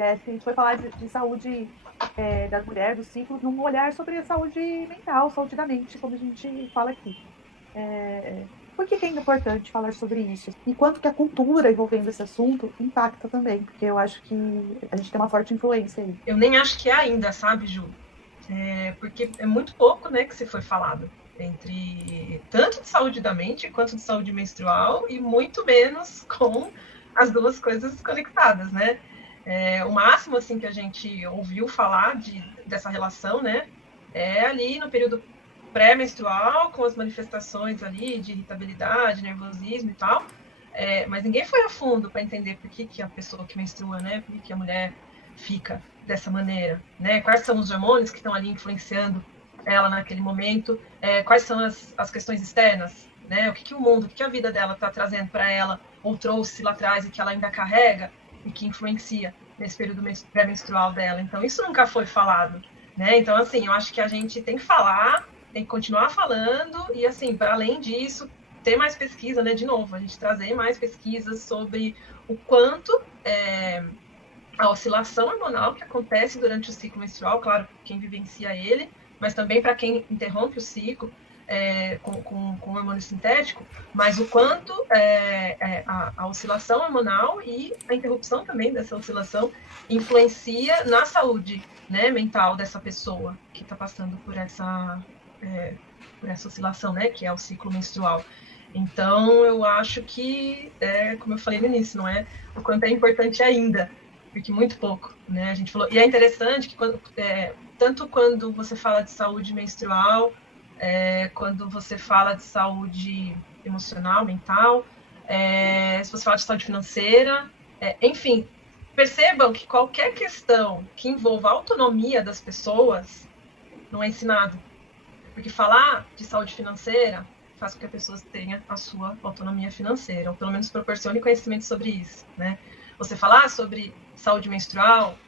a gente foi falar de saúde da mulher, do ciclo, num olhar sobre a saúde mental, saúde da mente, como a gente fala aqui. Por que é importante falar sobre isso? E quanto que a cultura envolvendo esse assunto impacta também, porque eu acho que a gente tem uma forte influência aí. Eu nem acho que é ainda, sabe, Ju? Porque é muito pouco, né, que se foi falado entre tanto de saúde da mente quanto de saúde menstrual e muito menos com as duas coisas conectadas, né? O máximo assim que a gente ouviu falar dessa relação, né, é ali no período pré-menstrual, com as manifestações ali de irritabilidade, nervosismo e tal. Mas ninguém foi a fundo para entender por que a pessoa que menstrua, né, por que a mulher fica dessa maneira, né? Quais são os hormônios que estão ali influenciando ela naquele momento? Quais são as questões externas, né? O que o mundo, o que a vida dela está trazendo para ela ou trouxe lá atrás e que ela ainda carrega e que influencia nesse período pré-menstrual dela. Então isso nunca foi falado, né? Então assim, eu acho que a gente tem que falar, tem que continuar falando e assim, para além disso, ter mais pesquisa, né? De novo, a gente trazer mais pesquisas sobre o quanto a oscilação hormonal que acontece durante o ciclo menstrual, claro, quem vivencia ele, mas também para quem interrompe o ciclo com hormônio sintético, mas o quanto a oscilação hormonal e a interrupção também dessa oscilação influencia na saúde, né, mental dessa pessoa que está passando por essa oscilação, né, que é o ciclo menstrual. Então, eu acho que, como eu falei no início, não é o quanto é importante ainda, porque muito pouco, né? A gente falou. E é interessante que tanto quando você fala de saúde menstrual, quando você fala de saúde emocional, mental, se você fala de saúde financeira, enfim, percebam que qualquer questão que envolva a autonomia das pessoas não é ensinado. Porque falar de saúde financeira faz com que a pessoa tenha a sua autonomia financeira, ou pelo menos proporcione conhecimento sobre isso, né? Você falar sobre saúde menstrual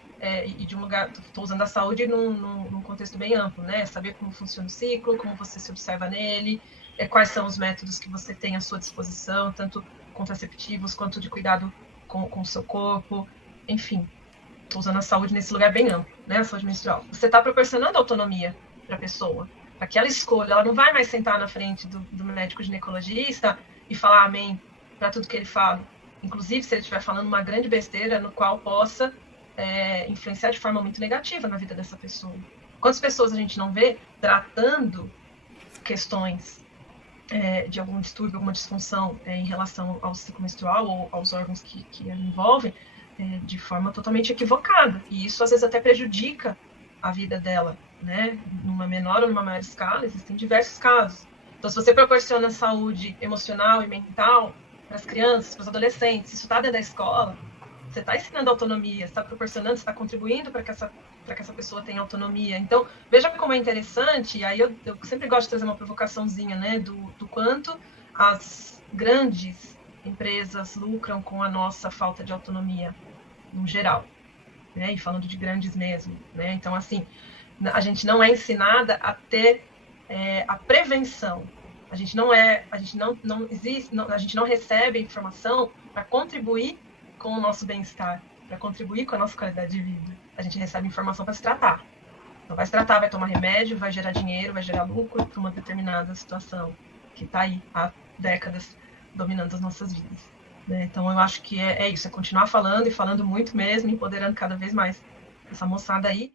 e de um lugar, estou usando a saúde num contexto bem amplo, né? Saber como funciona o ciclo, como você se observa nele, quais são os métodos que você tem à sua disposição, tanto contraceptivos quanto de cuidado com o seu corpo, enfim. Estou usando a saúde nesse lugar bem amplo, né? A saúde menstrual. Você está proporcionando autonomia para a pessoa, para que ela escolha. Ela não vai mais sentar na frente do médico ginecologista e falar amém para tudo que ele fala. Inclusive, se ele estiver falando uma grande besteira no qual possa influenciar de forma muito negativa na vida dessa pessoa. Quantas pessoas a gente não vê tratando questões de algum distúrbio, alguma disfunção em relação ao ciclo menstrual ou aos órgãos que envolvem de forma totalmente equivocada. E isso, às vezes, até prejudica a vida dela, né? Numa menor ou numa maior escala, existem diversos casos. Então, se você proporciona saúde emocional e mental para as crianças, para os adolescentes, isso está dentro da escola, você está ensinando autonomia, você está proporcionando, você está contribuindo para que essa pessoa tenha autonomia. Então, veja como é interessante, e aí eu sempre gosto de trazer uma provocaçãozinha, né, do quanto as grandes empresas lucram com a nossa falta de autonomia, no geral, né, e falando de grandes mesmo, né, então, assim, a gente não é ensinada a ter a prevenção, a gente não existe, a gente não recebe informação para contribuir com o nosso bem-estar, para contribuir com a nossa qualidade de vida. A gente recebe informação para se tratar. Então, vai se tratar, vai tomar remédio, vai gerar dinheiro, vai gerar lucro para uma determinada situação que está aí há décadas dominando as nossas vidas. Né? Então, eu acho que é isso, é continuar falando e falando muito mesmo, empoderando cada vez mais essa moçada aí.